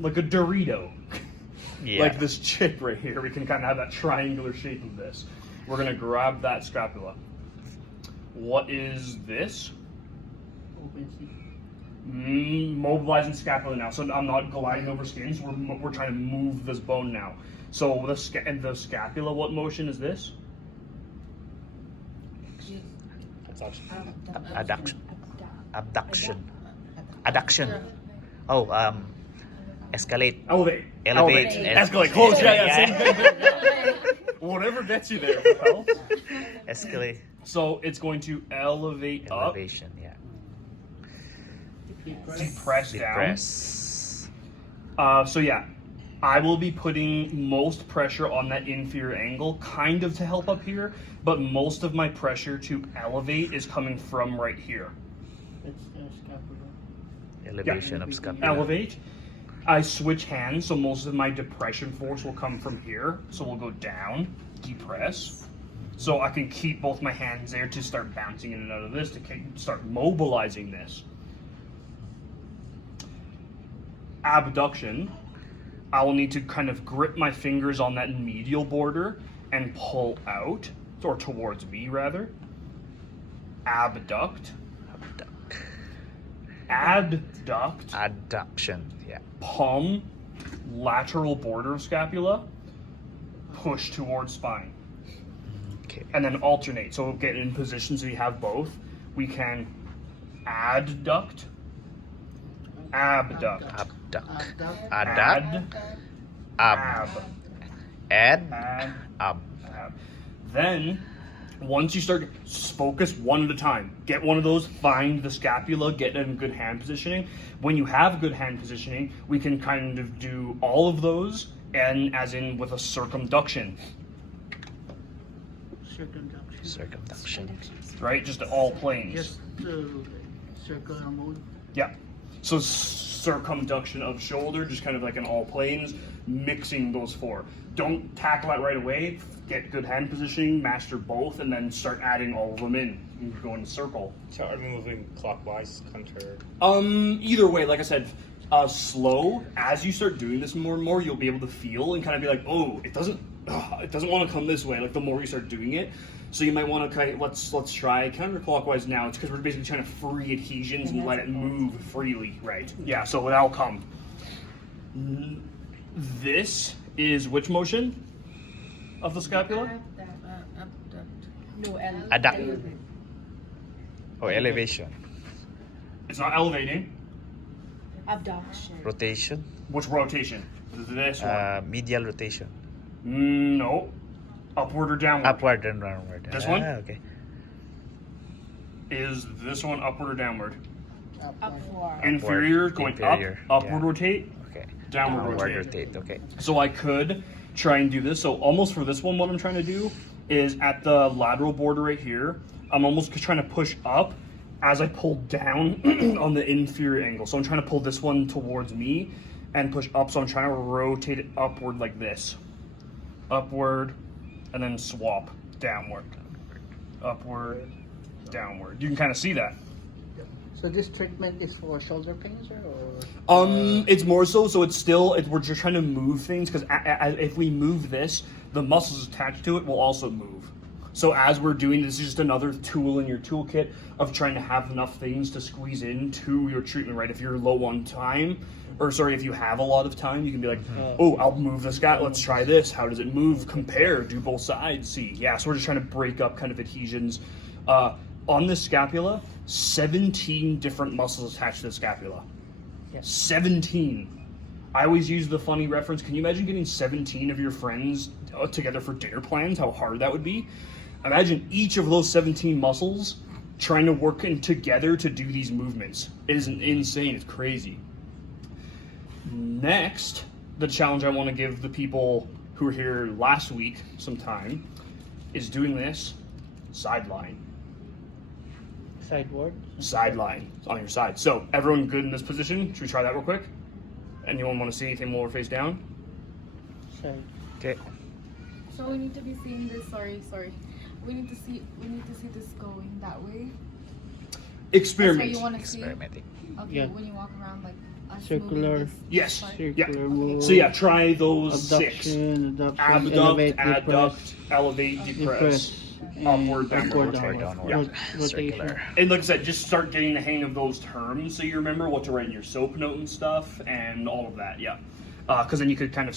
like a Dorito. Yeah. Like this chip right here. We can kind of have that triangular shape of this. We're going to grab that scapula. What is this? Mobilizing scapula now. So I'm not gliding over skin. So we're trying to move this bone now. So the scapula, what motion is this? Abduction. Adduction. Oh, escalate. Elevate. Elevate. Escalate. Close. Yeah. Same thing. Whatever gets you there. Help. Escalate. So it's going to elevate up. Elevation. Yeah. Depress down. Depress. So yeah, I will be putting most pressure on that inferior angle, kind of to help up here, but most of my pressure to elevate is coming from right here. Elevation of scapula. Elevate. I switch hands, so most of my depression force will come from here. So we'll go down, depress. So I can keep both my hands there to start bouncing in and out of this, to start mobilizing this. Abduction. I will need to kind of grip my fingers on that medial border and pull out, or towards me rather. Abduct. Adduct. Adduction. Yeah. Palm, lateral border of scapula, push towards spine. Okay. And then alternate. So we'll get in position so you have both. We can adduct, abduct, Abduct. Adduct. add, Ab. ab, Add. ab, ab. Then, once you start, focus one at a time. Get one of those, find the scapula, get in good hand positioning. When you have good hand positioning, we can kind of do all of those, and as in with a circumduction. Circumduction. Right? Just all planes. Just circular mode. Yeah. So circumduction of shoulder, just kind of like in all planes, mixing those four. Don't tackle that right away. Get good hand positioning, master both, and then start adding all of them in. You can go in a circle. So are we moving clockwise, counter? Either way, like I said, slow. As you start doing this more and more, you'll be able to feel and kind of be like, oh, it doesn't want to come this way. Like the more you start doing it, so you might want to kind of, let's try counterclockwise now. It's because we're basically trying to free adhesions and let it move freely, right? Yeah. So that'll come. This is which motion of the scapula? Adduct. Or elevation. It's not elevating. Abduction. Rotation. Which rotation? This one. Medial rotation. No. Upward or downward? Upward and downward. This one? Okay. Is this one upward or downward? Upward. Inferior going Inferior, up. Upward yeah. rotate. Okay. Downward rotate. rotate. Okay. So I could try and do this. So almost for this one, what I'm trying to do is at the lateral border right here, I'm almost trying to push up as I pull down on the inferior angle. So I'm trying to pull this one towards me and push up. So I'm trying to rotate it upward like this. Upward, and then swap downward. Upward, downward. You can kind of see that. So this treatment is for shoulder pains or? It's more so it's still, we're just trying to move things, because if we move this, the muscles attached to it will also move. So as we're doing this, is just another tool in your toolkit of trying to have enough things to squeeze into your treatment, right? If you're low on time, if you have a lot of time, you can be like, oh, I'll move this guy, let's try this. How does it move? Compare, do both sides, see. Yeah, so we're just trying to break up kind of adhesions. On the scapula, 17 different muscles attached to the scapula. Yes. 17. I always use the funny reference. Can you imagine getting 17 of your friends together for dinner plans? How hard that would be. Imagine each of those 17 muscles trying to work in together to do these movements. It is insane. It's crazy. Next, the challenge I want to give the people who were here last week some time is doing this sideline. Sideward? Sideline on your side. So everyone good in this position? Should we try that real quick? Anyone want to see anything lower face down? Side. Okay. So we need to be seeing this. Sorry. We need to see this going that way. Experiment. That's what you want to see. Experimenting. Okay. Yeah. When you walk around like us Circular. moving this Yes. part? Circular move. So yeah, try those 6. Abduction, Abduct, elevate, adduct, depress, elevate, depress. and Upward, downward, upward, Upward, downward. downward. Rotation. Circular. And like I said, just start getting the hang of those terms so you remember what to write in your soap note and stuff and all of that, yeah. Because then you could kind of